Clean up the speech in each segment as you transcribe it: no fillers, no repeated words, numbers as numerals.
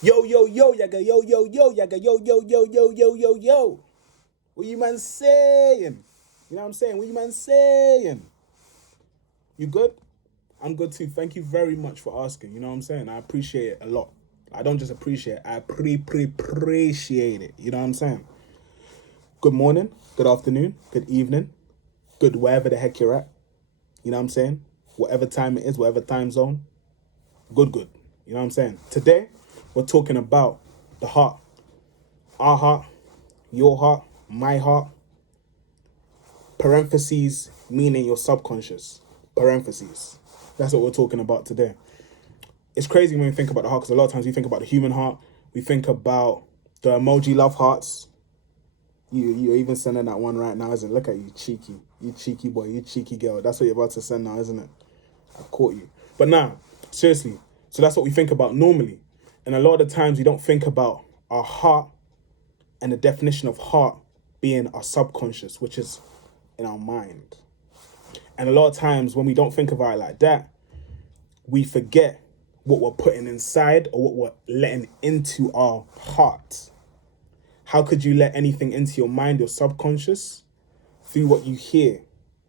Yo, yo, yo, yaga, yo, yo, yo, yaga, yo, yo, yo, yo, yo, yo, yo. What you man saying? You know what I'm saying? What you man saying? You good? I'm good too. Thank you very much for asking. You know what I'm saying? I appreciate it a lot. I don't just appreciate it, I appreciate it. You know what I'm saying? Good morning, good afternoon, good evening, good wherever the heck you're at. You know what I'm saying? Whatever time it is, whatever time zone. Good. You know what I'm saying? Today, we're talking about the heart. Our heart, your heart, my heart. Parentheses, meaning your subconscious. Parentheses. That's what we're talking about today. It's crazy when we think about the heart, because a lot of times we think about the human heart. We think about the emoji love hearts. You're even sending that one right now, isn't it? Look at you, cheeky. You cheeky boy, you cheeky girl. That's what you're about to send now, isn't it? I caught you. But now, seriously, so that's what we think about normally. And a lot of the times we don't think about our heart and the definition of heart being our subconscious, which is in our mind. And a lot of times when we don't think about it like that, we forget what we're putting inside or what we're letting into our heart. How could you let anything into your mind, your subconscious? Through what you hear,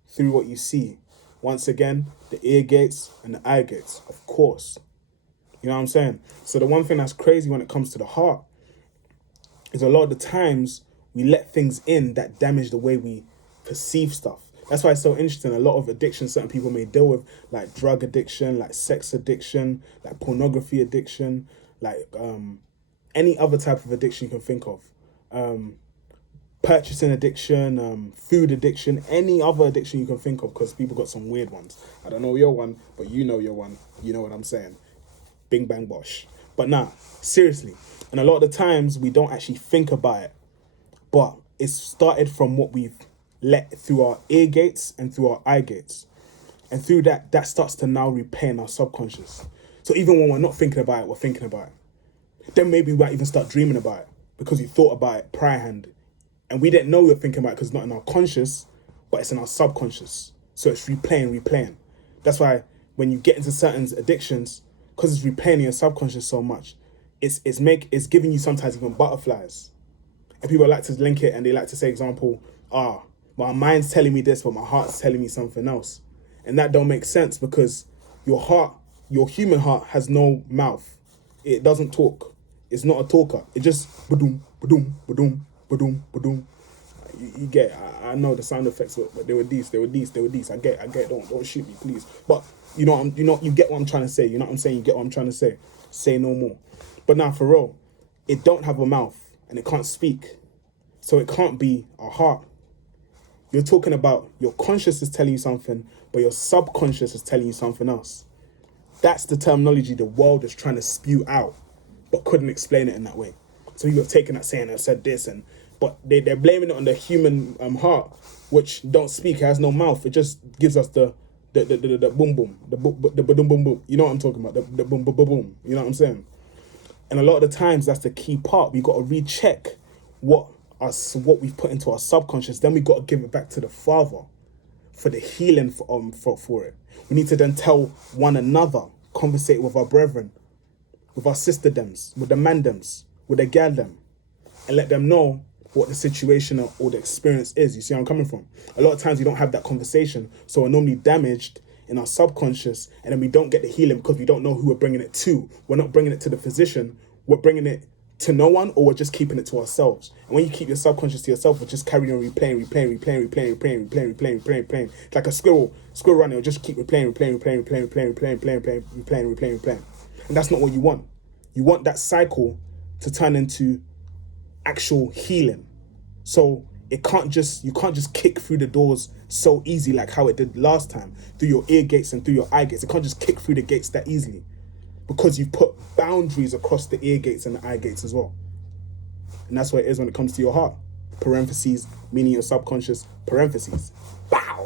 through what you see. Once again, the ear gates and the eye gates, of course. You know what I'm saying? So the one thing that's crazy when it comes to the heart is a lot of the times we let things in that damage the way we perceive stuff. That's why it's so interesting. A lot of addictions certain people may deal with, like drug addiction, like sex addiction, like pornography addiction, like any other type of addiction you can think of. Purchasing addiction, food addiction, any other addiction you can think of, because people got some weird ones. I don't know your one, but you know your one. You know what I'm saying? Bing, bang, bosh. But nah, seriously. And a lot of the times we don't actually think about it, but it's started from what we've let through our ear gates and through our eye gates. And through that starts to now replay in our subconscious. So even when we're not thinking about it, we're thinking about it. Then maybe we might even start dreaming about it because we thought about it prior hand. And we didn't know we were thinking about it because it's not in our conscious, but it's in our subconscious. So it's replaying. That's why when you get into certain addictions, because it's replaying in your subconscious so much, it's giving you sometimes even butterflies. And people like to link it and they like to say, example, my mind's telling me this, but my heart's telling me something else. And that don't make sense because your heart, your human heart has no mouth. It doesn't talk. It's not a talker. It just ba-doom, ba-doom, ba-doom, ba-doom, ba-doom. You get it. I know the sound effects, but they were these. I get it. Don't shoot me, please. But you get what I'm trying to say. You know what I'm saying? You get what I'm trying to say. Say no more. But now for real, it don't have a mouth and it can't speak. So it can't be a heart. You're talking about your conscious is telling you something, but your subconscious is telling you something else. That's the terminology the world is trying to spew out, but couldn't explain it in that way. So you've taken that saying and said this, but they're blaming it on the human heart, which don't speak, it has no mouth. It just gives us the boom boom, the boom boom boom. You know what I'm talking about? The boom boom boom boom. You know what I'm saying? And a lot of the times that's the key part. We got to recheck what we've put into our subconscious. Then we got to give it back to the Father for the healing for it. We need to then tell one another, conversate with our brethren, with our sister dems, with the man dems, with the gal dem, and let them know what the situation or the experience is. You see where I'm coming from? A lot of times we don't have that conversation, so we're normally damaged in our subconscious, and then we don't get the healing because we don't know who we're bringing it to. We're not bringing it to the physician, we're bringing it to no one, or we're just keeping it to ourselves. And when you keep your subconscious to yourself, we're just carrying on replaying. It's like a squirrel running, it'll just keep replaying. And that's not what you want. You want that cycle to turn into actual healing. So you can't just kick through the doors so easy like how it did last time, through your ear gates and through your eye gates. It can't just kick through the gates that easily, because you've put boundaries across the ear gates and the eye gates as well. And that's what it is when it comes to your heart. Parentheses, meaning your subconscious, parentheses. Bow!